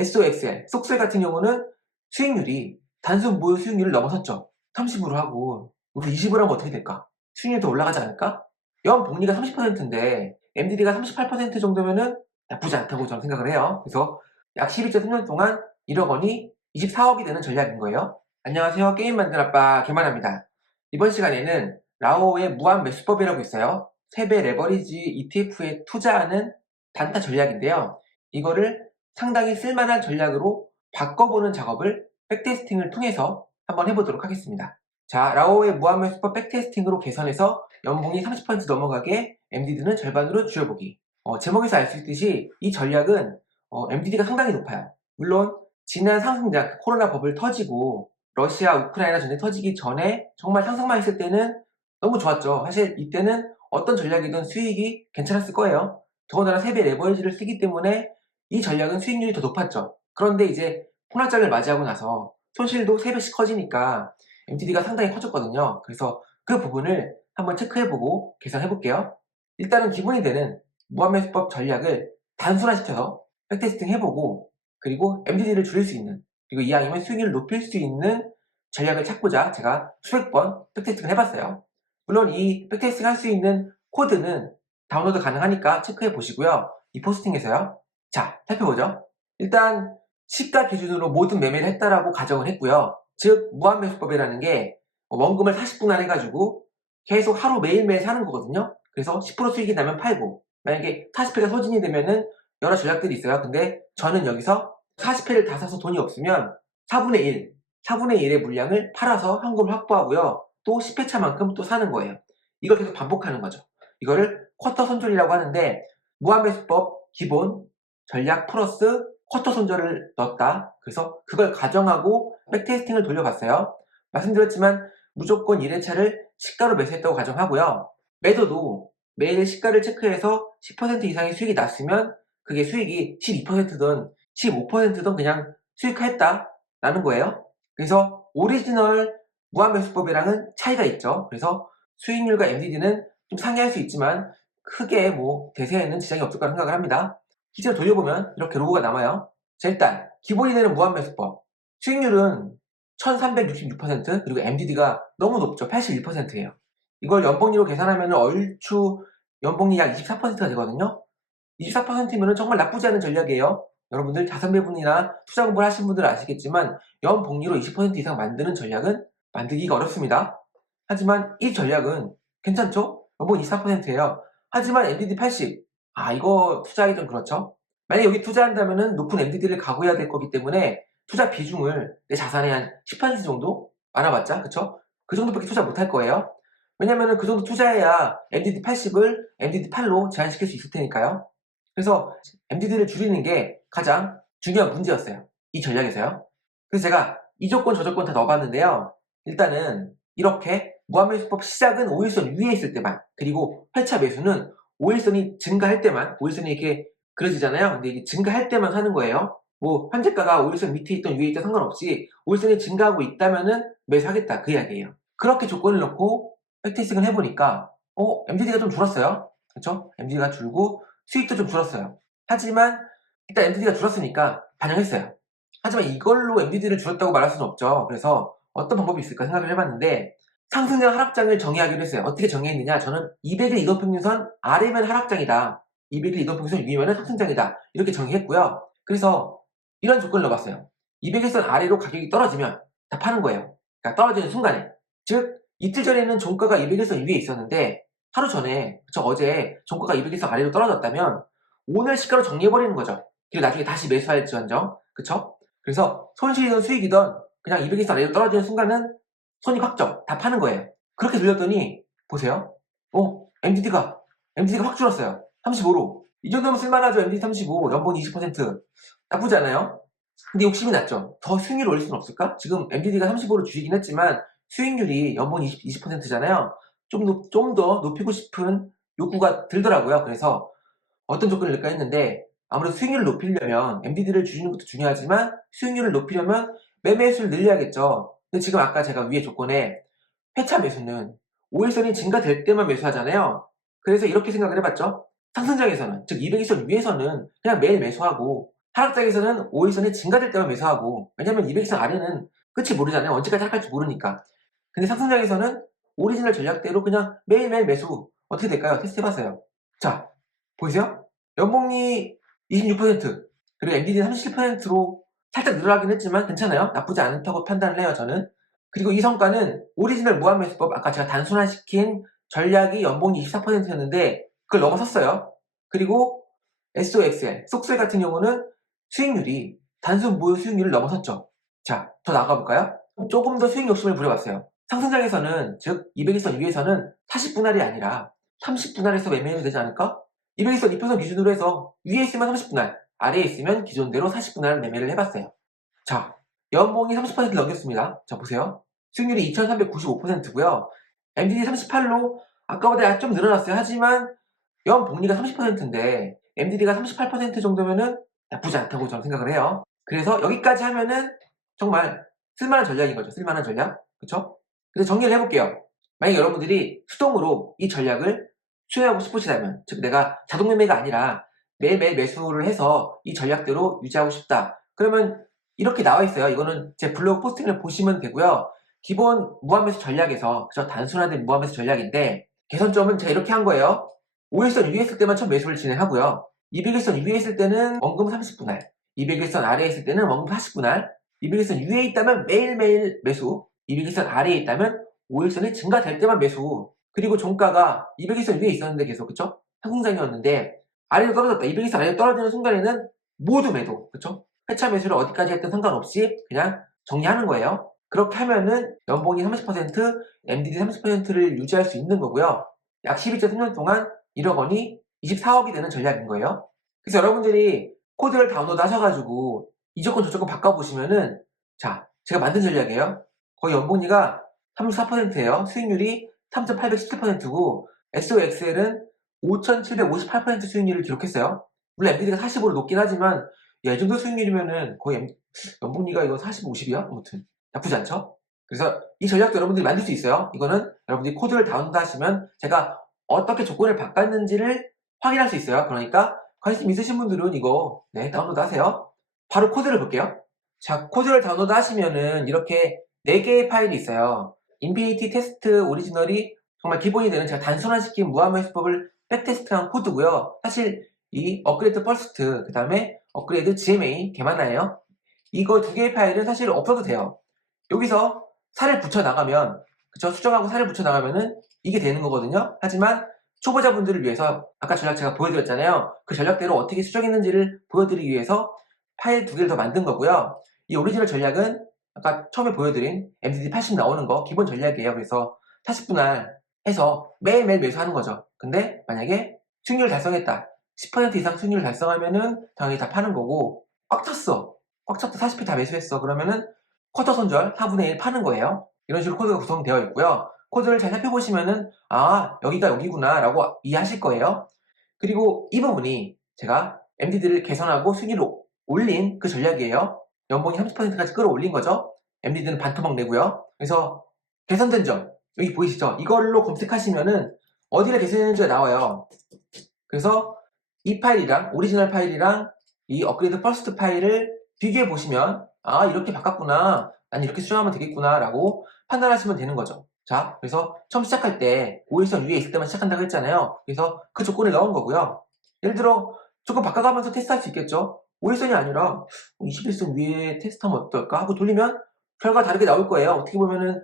SOXL, 속셀 같은 경우는 수익률이 단순 모의 수익률을 넘어섰죠. 30으로 하고 우리 20으로 하면 어떻게 될까? 수익률이 더 올라가지 않을까? 연복리가 30%인데 MDD가 38% 정도면은 나쁘지 않다고 저는 생각을 해요. 그래서 약 12.3년 동안 1억 원이 24억이 되는 전략인 거예요. 안녕하세요. 게임 만든 아빠 개만합니다. 이번 시간에는 라오의 무한 매수법이라고 있어요. 3배 레버리지 ETF에 투자하는 단타 전략인데요. 이거를 상당히 쓸만한 전략으로 바꿔보는 작업을 백테스팅을 통해서 한번 해보도록 하겠습니다. 자, 라오의 무한 매수법 백테스팅으로 개선해서 연봉이 30% 넘어가게 MDD는 절반으로 줄여보기. 제목에서 알 수 있듯이 이 전략은 MDD가 상당히 높아요. 물론 지난 상승장 코로나 버블 터지고 러시아 우크라이나 전쟁 터지기 전에 정말 상승만 했을 때는 너무 좋았죠. 사실 이때는 어떤 전략이든 수익이 괜찮았을 거예요. 더군다나 3배 레버리지를 쓰기 때문에 이 전략은 수익률이 더 높았죠. 그런데 이제 폭락장을 맞이하고 나서 손실도 3배씩 커지니까 MDD가 상당히 커졌거든요. 그래서 그 부분을 한번 체크해보고 계산해볼게요. 일단은 기본이 되는 무한매수법 전략을 단순화시켜서 백테스팅 해보고 그리고 MDD를 줄일 수 있는 그리고 이왕이면 수익률을 높일 수 있는 전략을 찾고자 제가 수백 번 백테스팅을 해봤어요. 물론 이 백테스팅 할 수 있는 코드는 다운로드 가능하니까 체크해 보시고요. 이 포스팅에서요. 자, 살펴보죠. 일단 시가 기준으로 모든 매매를 했다라고 가정을 했고요. 즉 무한매수법이라는 게 원금을 40분할 해가지고 계속 하루 매일매일 사는 거거든요. 그래서 10% 수익이 나면 팔고 만약에 40회가 소진이 되면은 여러 전략들이 있어요. 근데 저는 여기서 40회를 다 사서 돈이 없으면 4분의 1, 4분의 1의 물량을 팔아서 현금을 확보하고요. 또 10회차만큼 또 사는 거예요. 이걸 계속 반복하는 거죠. 이거를 쿼터 손절이라고 하는데 무한매수법 기본 전략 플러스 쿼터 손절을 넣었다. 그래서 그걸 가정하고 백테스팅을 돌려봤어요. 말씀드렸지만 무조건 1회차를 시가로 매수했다고 가정하고요. 매도도 매일 시가를 체크해서 10% 이상의 수익이 났으면 그게 수익이 12%든 15%든 그냥 수익했다라는 거예요. 그래서 오리지널 무한매수법이랑은 차이가 있죠. 그래서 수익률과 MDD는 좀 상이할 수 있지만 크게 뭐 대세에는 지장이 없을 거라 생각을 합니다. 기체를 돌려보면 이렇게 로고가 남아요. 자, 일단 기본이 되는 무한매수법 수익률은 1366% 그리고 MDD가 너무 높죠. 81%예요. 이걸 연봉리로 계산하면 얼추 연봉리 약 24%가 되거든요. 24%면은 정말 나쁘지 않은 전략이에요. 여러분들 자산배분이나 투자 공부를 하신 분들은 아시겠지만 연복리로 20% 이상 만드는 전략은 만들기가 어렵습니다. 하지만 이 전략은 괜찮죠? 연봉 24%예요. 하지만 MDD 80. 이거 투자하기 좀 그렇죠? 만약에 여기 투자한다면 높은 MDD를 각오해야 될 거기 때문에 투자 비중을 내 자산의 한 10% 정도 많아봤자, 그쵸? 그 정도밖에 투자 못할 거예요. 왜냐면은 그 정도 투자해야 MDD 80을 MDD 8로 제한시킬 수 있을 테니까요. 그래서 MDD를 줄이는 게 가장 중요한 문제였어요. 이 전략에서요. 그래서 제가 이 조건 저 조건 다 넣어봤는데요. 일단은 이렇게 무한매수법 시작은 5일선 위에 있을 때만 그리고 회차 매수는 5일선이 증가할 때만 5일선이 이렇게 그려지잖아요. 근데 이게 증가할 때만 사는 거예요. 뭐 현재가가 5일선 밑에 있던 위에 있던 상관없이 5일선이 증가하고 있다면은 매수하겠다 그 이야기예요. 그렇게 조건을 넣고 백테스팅을 해보니까 MDD가 좀 줄었어요. 그렇죠? MDD가 줄고 수익도 좀 줄었어요. 하지만 일단 MDD가 줄었으니까 반영했어요. 하지만 이걸로 MDD를 줄였다고 말할 수는 없죠. 그래서 어떤 방법이 있을까 생각을 해봤는데 상승장 하락장을 정의하기로 했어요. 어떻게 정의했느냐? 저는 200일 이동평균선 아래면 하락장이다. 200일 이동평균선 위면 상승장이다. 이렇게 정의했고요. 그래서 이런 조건을 넣어봤어요. 200일선 아래로 가격이 떨어지면 다 파는 거예요. 그러니까 떨어지는 순간에. 즉 이틀 전에는 종가가 200일선 위에 있었는데 하루 전에, 어제 종가가 200일선 아래로 떨어졌다면 오늘 시가로 정리해버리는 거죠. 그리고 나중에 다시 매수할지언정. 그쵸? 그래서 손실이든 수익이든 그냥 200일선 아래로 떨어지는 순간은 손익 확정. 다 파는 거예요. 그렇게 돌렸더니 보세요. MDD가 확 줄었어요. 35로. 이 정도면 쓸만하죠. MDD 35. 연봉 20%. 나쁘지 않아요? 근데 욕심이 났죠. 더 수익률을 올릴 수는 없을까? 지금 MDD가 35로 줄이긴 했지만 수익률이 연봉 20%잖아요. 좀 더 높이고 싶은 욕구가 들더라고요. 그래서 어떤 조건을 넣을까 했는데 아무래도 수익률을 높이려면 MDD를 줄이는 것도 중요하지만 수익률을 높이려면 매매 수를 늘려야겠죠. 근데 지금 아까 제가 위에 조건에 회차 매수는 5일선이 증가될 때만 매수하잖아요. 그래서 이렇게 생각을 해봤죠. 상승장에서는 즉 200일선 위에서는 그냥 매일 매수하고 하락장에서는 5일선이 증가될 때만 매수하고, 왜냐면 200일선 아래는 끝이 모르잖아요. 언제까지 하락할지 모르니까. 근데 상승장에서는 오리지널 전략대로 그냥 매일매일 매수. 어떻게 될까요? 테스트 해봤어요. 자, 보이세요? 연봉이 26%, 그리고 엔비디는 37%로 살짝 늘어나긴 했지만 괜찮아요. 나쁘지 않다고 판단을 해요, 저는. 그리고 이 성과는 오리지널 무한매수법, 아까 제가 단순화시킨 전략이 연봉이 24%였는데 그걸 넘어섰어요. 그리고 SOXL, 속셀 같은 경우는 수익률이 단순 무효 수익률을 넘어섰죠. 자, 더 나가볼까요? 조금 더 수익 욕심을 부려봤어요. 상승장에서는, 즉 200일선 위에서는 40분할이 아니라 30분할에서 매매해도 되지 않을까? 200일선 이평선 기준으로 해서 위에 있으면 30분할, 아래에 있으면 기존대로 40분할 매매를 해봤어요. 자, 연봉이 30% 넘겼습니다. 자, 보세요. 수익률이 2395%고요. MDD 38로 아까보다 좀 늘어났어요. 하지만 연복리가 30%인데 MDD가 38% 정도면은 나쁘지 않다고 저는 생각을 해요. 그래서 여기까지 하면은 정말 쓸만한 전략인 거죠. 쓸만한 전략. 그쵸? 그래서 정리를 해볼게요. 만약 여러분들이 수동으로 이 전략을 수행하고 싶으시다면, 즉 내가 자동 매매가 아니라 매일매일 매수를 해서 이 전략대로 유지하고 싶다. 그러면 이렇게 나와 있어요. 이거는 제 블로그 포스팅을 보시면 되고요. 기본 무한매수 전략에서, 그죠? 단순화된 무한매수 전략인데 개선점은 제가 이렇게 한 거예요. 5일선 위에 있을 때만 첫 매수를 진행하고요. 200일선 위에 있을 때는 원금 30분할, 200일선 아래에 있을 때는 원금 40분할, 200일선 위에 있다면 매일매일 매수, 200일선 아래에 있다면 5일선이 증가될 때만 매수. 그리고 종가가 200일선 위에 있었는데 계속, 그쵸? 상승장이었는데 아래로 떨어졌다. 200일선 아래로 떨어지는 순간에는 모두 매도, 그쵸? 회차 매수를 어디까지 했든 상관없이 그냥 정리하는 거예요. 그렇게 하면은 연봉이 30%, MDD 30%를 유지할 수 있는 거고요. 약 12.3년 동안 1억 원이 24억이 되는 전략인 거예요. 그래서 여러분들이 코드를 다운로드 하셔가지고 이 조건 저 조건 바꿔보시면은, 자, 제가 만든 전략이에요. 거의 연봉리가 34%예요. 수익률이 3,817%고 SOXL은 5,758% 수익률을 기록했어요. 물론 MDD가 40으로 높긴 하지만 야, 이 정도 수익률이면은 거의 연봉리가 이거 40, 50이야? 아무튼 나쁘지 않죠? 그래서 이 전략도 여러분들이 만들 수 있어요. 이거는 여러분들이 코드를 다운로드 하시면 제가 어떻게 조건을 바꿨는지를 확인할 수 있어요. 그러니까 관심 있으신 분들은 이거 다운로드 하세요. 바로 코드를 볼게요. 자, 코드를 다운로드 하시면은 이렇게 4개의 파일이 있어요. 인피니티 테스트 오리지널이 정말 기본이 되는 제가 단순화시킨 무한매수법을 백테스트한 코드고요. 사실 이 업그레이드 퍼스트, 그 다음에 업그레이드 GMA 개만나예요. 이거 2개의 파일은 사실 없어도 돼요. 여기서 살을 붙여 나가면, 그쵸? 수정하고 살을 붙여 나가면은 이게 되는 거거든요. 하지만 초보자분들을 위해서 아까 전략 제가 보여드렸잖아요. 그 전략대로 어떻게 수정했는지를 보여드리기 위해서 파일 2개를 더 만든 거고요. 이 오리지널 전략은 아까 처음에 보여드린 MDD 80 나오는 거 기본 전략이에요. 그래서 40분할 해서 매일매일 매수하는 거죠. 근데 만약에 수익률 달성했다, 10% 이상 수익률 달성하면은 당연히 다 파는 거고, 꽉 찼어, 꽉 찼다, 40% 다 매수했어, 그러면은 쿼터 손절 4분의 1 파는 거예요. 이런 식으로 코드가 구성되어 있고요. 코드를 잘 살펴보시면은 아, 여기가 여기구나 라고 이해하실 거예요. 그리고 이 부분이 제가 MDD를 개선하고 수익률을 올린 그 전략이에요. 연봉이 30%까지 끌어올린 거죠. MDD는 반토막 내고요. 그래서 개선된 점 여기 보이시죠? 이걸로 검색하시면은 어디를 개선했는지가 나와요. 그래서 이 파일이랑 오리지널 파일이랑 이 업그레이드 퍼스트 파일을 비교해 보시면 아, 이렇게 바꿨구나, 난 이렇게 수정하면 되겠구나 라고 판단하시면 되는 거죠. 자, 그래서 처음 시작할 때 5일선 위에 있을 때만 시작한다고 했잖아요. 그래서 그 조건을 넣은 거고요. 예를 들어 조금 바꿔가면서 테스트할 수 있겠죠. 5일선이 아니라 21선 위에 테스트하면 어떨까 하고 돌리면 결과가 다르게 나올 거예요. 어떻게 보면은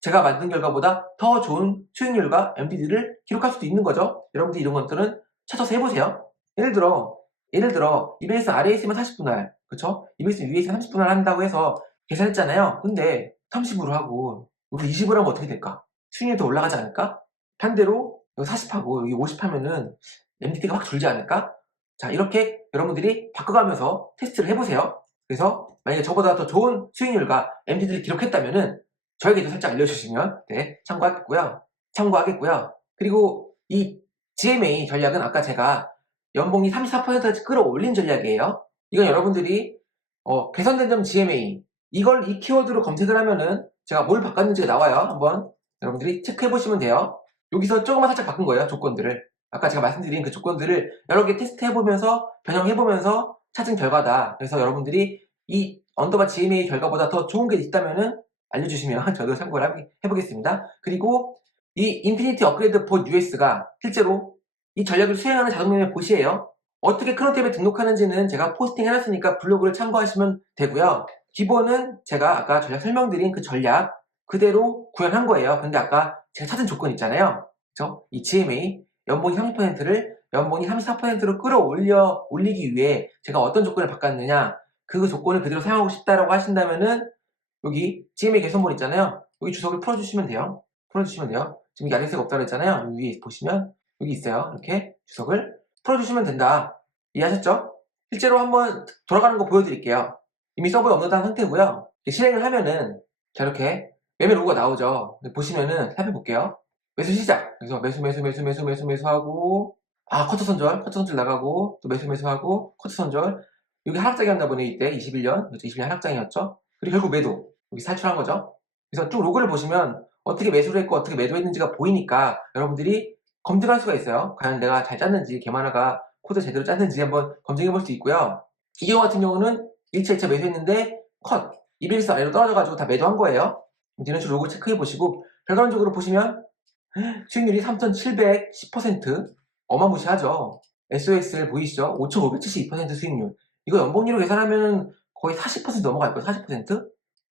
제가 만든 결과보다 더 좋은 수익률과 MPD를 기록할 수도 있는 거죠. 여러분들 이런 것들은 찾아서 해보세요. 예를 들어 200일선 아래에 있으면 40분할, 그쵸? 200일선 위에 있으면 30분할 한다고 해서 계산했잖아요. 근데 30으로 하고 여기 20으로 하면 어떻게 될까? 수익률이 더 올라가지 않을까? 반대로 여기 40하고 여기 50 하면은 MDT가 확 줄지 않을까? 자, 이렇게 여러분들이 바꿔가면서 테스트를 해보세요. 그래서 만약에 저보다 더 좋은 수익률과 MDT를 기록했다면은 저에게도 살짝 알려주시면 참고하겠고요. 그리고 이 GMA 전략은 아까 제가 연봉이 34%까지 끌어올린 전략이에요. 이건 여러분들이 개선된 점 GMA 이걸 이 키워드로 검색을 하면은 제가 뭘 바꿨는지가 나와요. 한번 여러분들이 체크해 보시면 돼요. 여기서 조금만 살짝 바꾼 거예요. 조건들을 아까 제가 말씀드린 그 조건들을 여러 개 테스트 해보면서 변형해보면서 찾은 결과다. 그래서 여러분들이 이 언더바 GMA 결과보다 더 좋은 게 있다면은 알려주시면 저도 참고를 해보겠습니다. 그리고 이 인피니티 업그레이드 봇 US가 실제로 이 전략을 수행하는 자동매매 봇이에요. 어떻게 크론탭에 등록하는지는 제가 포스팅 해놨으니까 블로그를 참고하시면 되고요. 기본은 제가 아까 전략 설명드린 그 전략 그대로 구현한 거예요. 근데 아까 제가 찾은 조건 있잖아요. 그쵸? 이 GMA 연봉이 30%를 연봉이 34%로 올리기 위해 제가 어떤 조건을 바꿨느냐, 그 조건을 그대로 사용하고 싶다라고 하신다면은 여기 GMA 개선본 있잖아요. 여기 주석을 풀어주시면 돼요. 지금 이게 아래색 없다고 했잖아요. 위에 보시면 여기 있어요. 이렇게 주석을 풀어주시면 된다. 이해하셨죠? 실제로 한번 돌아가는 거 보여드릴게요. 이미 서버에 업로드한 상태고요. 실행을 하면은 저렇게 매매 로고가 나오죠. 보시면은 살펴볼게요. 매수 시작. 그래서 매수하고, 커트 손절 나가고, 또 매수하고, 커트 손절. 여기 하락장이었나 보네, 이때. 21년. 그렇죠? 21년 하락장이었죠. 그리고 결국 매도. 여기 살출한 거죠. 그래서 쭉 로그를 보시면 어떻게 매수를 했고 어떻게 매도했는지가 보이니까 여러분들이 검증할 수가 있어요. 과연 내가 잘 짰는지, 개만화가 코드 제대로 짰는지 한번 검증해 볼 수 있고요. 이 경우 같은 경우는 1차 매수했는데 컷! 200일선 아래로 떨어져가지고 다 매도한 거예요. 이런 식으로 로고 체크해 보시고 결과론적으로 보시면 수익률이 3,710%, 어마무시하죠. SOXL 보이시죠? 5,572% 수익률. 이거 연봉률로 계산하면 거의 40% 넘어갈 거예요. 40%?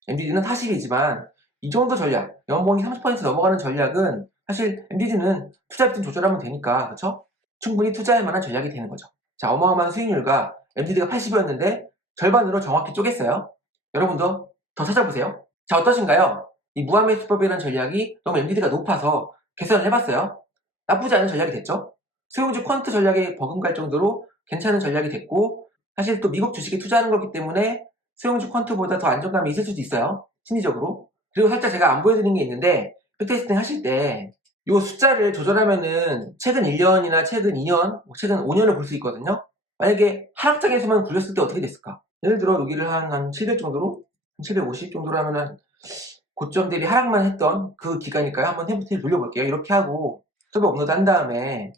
MDD는 40이지만 이 정도 전략, 연봉이 30% 넘어가는 전략은 사실 MDD는 투자 비중 조절하면 되니까, 그쵸? 충분히 투자할 만한 전략이 되는 거죠. 자, 어마어마한 수익률과 MDD가 80이었는데 절반으로 정확히 쪼갰어요. 여러분도 더 찾아보세요. 자, 어떠신가요? 이 무한매수법이라는 전략이 너무 MDD가 높아서 개선을 해봤어요. 나쁘지 않은 전략이 됐죠. 수용주 퀀트 전략에 버금갈 정도로 괜찮은 전략이 됐고, 사실 또 미국 주식에 투자하는 거기 때문에 수용주 퀀트보다 더 안정감이 있을 수도 있어요. 심리적으로. 그리고 살짝 제가 안 보여드린 게 있는데 백테스팅 하실 때 이 숫자를 조절하면은 최근 1년이나 최근 2년, 최근 5년을 볼 수 있거든요. 만약에 하락장에서만 굴렸을 때 어떻게 됐을까? 예를 들어 여기를 한 700 정도로, 750 정도로 하면은 고점 대비 하락만 했던 그 기간일까요? 한번 템플테이를 돌려볼게요. 이렇게 하고 서버 업로드 한 다음에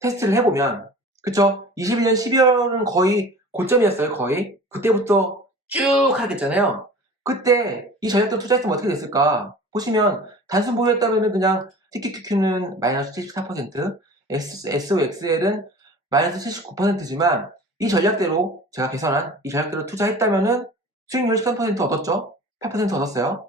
테스트를 해보면, 그쵸? 21년 12월은 거의 고점이었어요. 거의. 그때부터 쭉 하락했잖아요. 그때 이 전략도 투자했으면 어떻게 됐을까? 보시면 단순 보유했다면 그냥 TQQQ는 마이너스 74%, SOXL은 마이너스 79%지만 이 전략대로 제가 개선한 이 전략대로 투자했다면은 수익률 13% 얻었죠? 8% 얻었어요.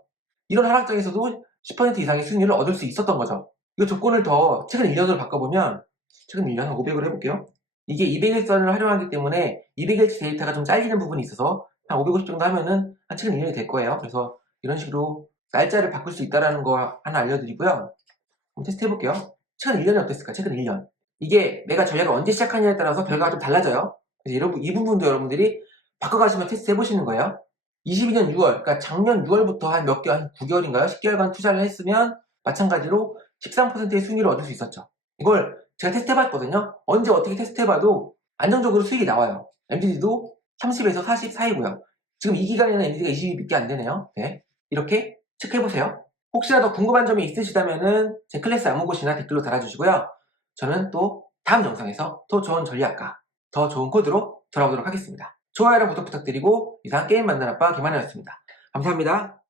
이런 하락장에서도 10% 이상의 수익률을 얻을 수 있었던 거죠. 이거 조건을 더 최근 1년으로 바꿔보면, 최근 1년 한 500으로 해볼게요. 이게 200일선을 활용하기 때문에 200일치 데이터가 좀 잘리는 부분이 있어서 한 550 정도 하면은 한 최근 1년이 될 거예요. 그래서 이런 식으로 날짜를 바꿀 수 있다는 거 하나 알려드리고요. 한번 테스트 해볼게요. 최근 1년이 어땠을까? 최근 1년. 이게 내가 전략을 언제 시작하냐에 따라서 결과가 좀 달라져요. 그래서 여러분, 이 부분도 여러분들이 바꿔가시면 테스트 해보시는 거예요. 22년 6월, 그러니까 작년 6월부터 한 몇 개월, 한 9개월인가요? 10개월간 투자를 했으면 마찬가지로 13%의 수익률을 얻을 수 있었죠. 이걸 제가 테스트 해봤거든요. 언제 어떻게 테스트 해봐도 안정적으로 수익이 나와요. MDD도 30에서 40 사이고요. 지금 이 기간에는 MDD가 20밖에 안 되네요. 네. 이렇게 체크해보세요. 혹시나 더 궁금한 점이 있으시다면은 제 클래스 아무곳이나 댓글로 달아주시고요. 저는 또 다음 영상에서 더 좋은 전략과 더 좋은 코드로 돌아오도록 하겠습니다. 좋아요랑 구독 부탁드리고 이상 게임 만드는 아빠 김한혜였습니다. 감사합니다.